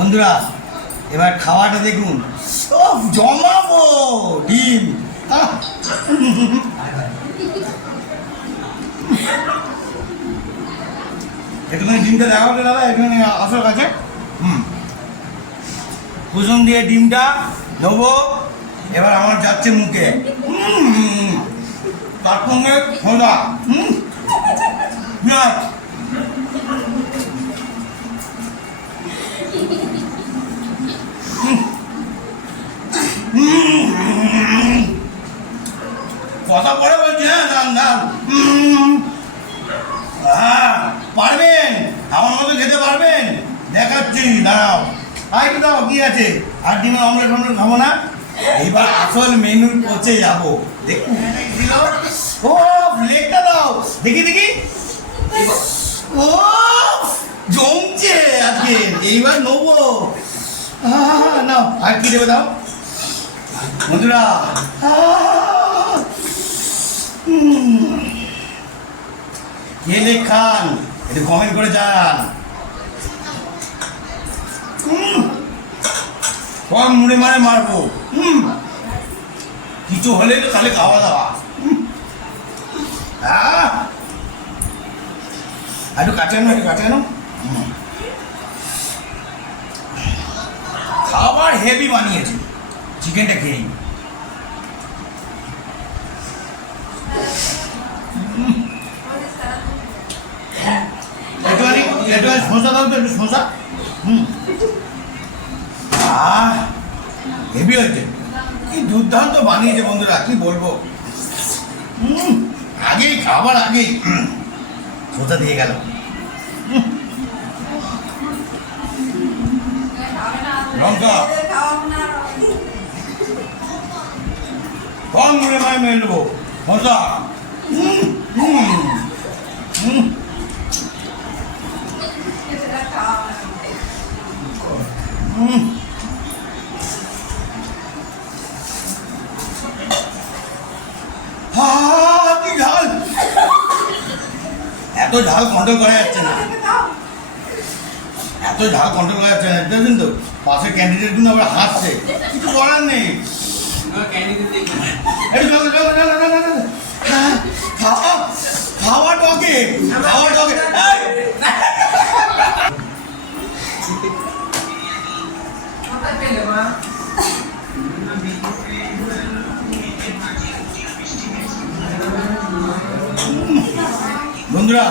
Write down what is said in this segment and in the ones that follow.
বন্ধুরা, এবার খাওয়াটা দেখুন। সব জমাবো, ডিম! একটুখানি ডিমটা দেখাবো দাদা একটুখানি আসল কাছে হুম। কুসুম দিয়ে ডিমটা নেব। এবার আমার যাচ্ছে মুখে। তার সঙ্গে সোজা হুম। কথা পরে বলছি হ্যাঁ দাম দাম হ্যাঁ পারবেন? আমার মতো খেতে পারবেন? দেখাচ্ছি, দাঁড়াও। আর একটু দাও কি আছে? আর ডিমের অমলেট ফমলেট খাব না? এইবার আসল মেনুর পচে যাব। দেখুন। ও লেগটা দাও। দেখি দেখি। ও, জমছে আজকে। এইবার নেব। নাও, আর কি দেবে দাও? বন্ধুরা খেলে খান? একটু কমেন্ট করে যান। সব মুড়ে মারে মারবো। কিছু হলে তাহলে খাওয়া দাওয়া। একটু কাটে আনো, একটু কাটে আনো। খাবার হেভি বানিয়েছে। চিকেনটা খেয়ে শসা তো একটু হুম হয়েছে দুর্দান্ত বানিয়েছে বন্ধুরা কি বলব হুম আগেই খাবার আগেই শসা দিয়ে গেল কম মুড়ে মায় মেলবো শসা হুম হুম হুম এত ঝাল কন্ট্রোল করা যাচ্ছে না। এত ঝাল কন্ট্রোল করা যাচ্ছে না। দেখছেন তো? পাশের ক্যান্ডিডেটগুলো আবার হাসছে। কিছু করার নেই। এই চলো, চলো, চলো, খাওয়া খাওয়া টকে খাওয়া টকে এই! বন্ধুরা,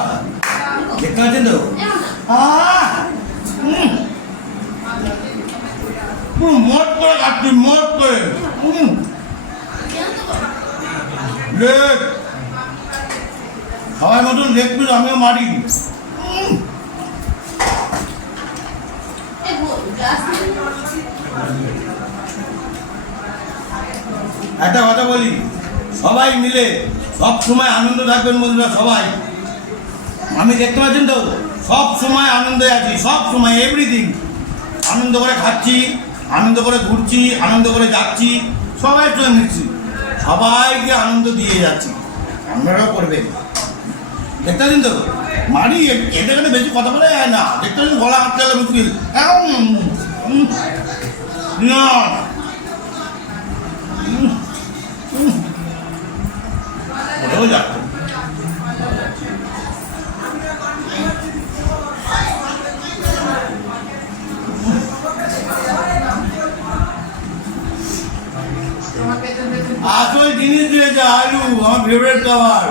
দেখতে পাচ্ছেন তো! পুরো মদ করে খাচ্ছি, মদ করে! লেগ সবাই মতন পিস, আমিও মারি। একটা কথা বলি, সবাই মিলে সব সময় আনন্দ থাকবেন বন্ধুরা, সবাই। আমি দেখতে পাচ্ছেন তো, সব সময় আনন্দে আছি, সব সময় এভরিথিং আনন্দ করে খাচ্ছি, আনন্দ করে ঘুরছি, আনন্দ করে যাচ্ছি, সবাই সঙ্গে মিশছি সবাইকে আনন্দ দিয়ে যাচ্ছি। আপনারাও করবেন। দেখতে পাচ্ছেন তো? মারি এদের কাছে বেশি কথা বলা যায় না। দেখতে পাচ্ছেন, গলা হাঁটতে গেলে মুশকিল। না। যাচ্ছে। আসল জিনিস দিয়েছে আলু আমার ফেভারিট খাবার।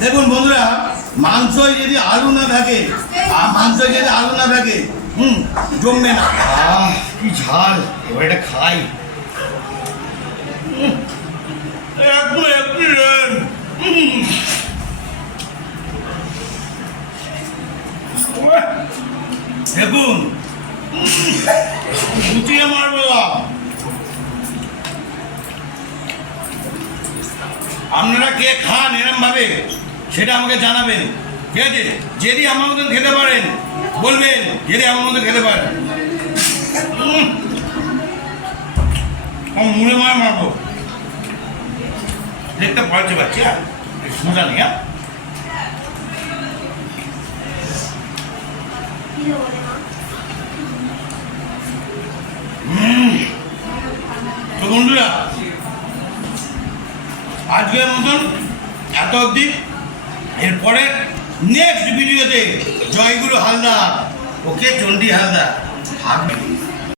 দেখুন বন্ধুরা মাংস যদি আলু না থাকে আর মাংস যদি আলু না থাকে হুম জমবে না। কি ঝাল। এবার এটা খাই। একটু দেখুন গুটিয়ে মারবো আপনারা কে খান এরম ভাবে সেটা আমাকে জানাবেন। ঠিক আছে? যদি আমার মতন খেতে পারেন, বলবেন, যদি আমার মতন খেতে পারেন। মুড়ে মার মারবো। দেখতে পাচ্ছি আর মজা নেই হ্যাঁ কি বলে মা হুম। বন্ধুরা আজকের মতন এত অবধি। এরপরে নেক্সট ভিডিওতে জয়গুরু হালদার ওকে চণ্ডী হালদার। থাকবে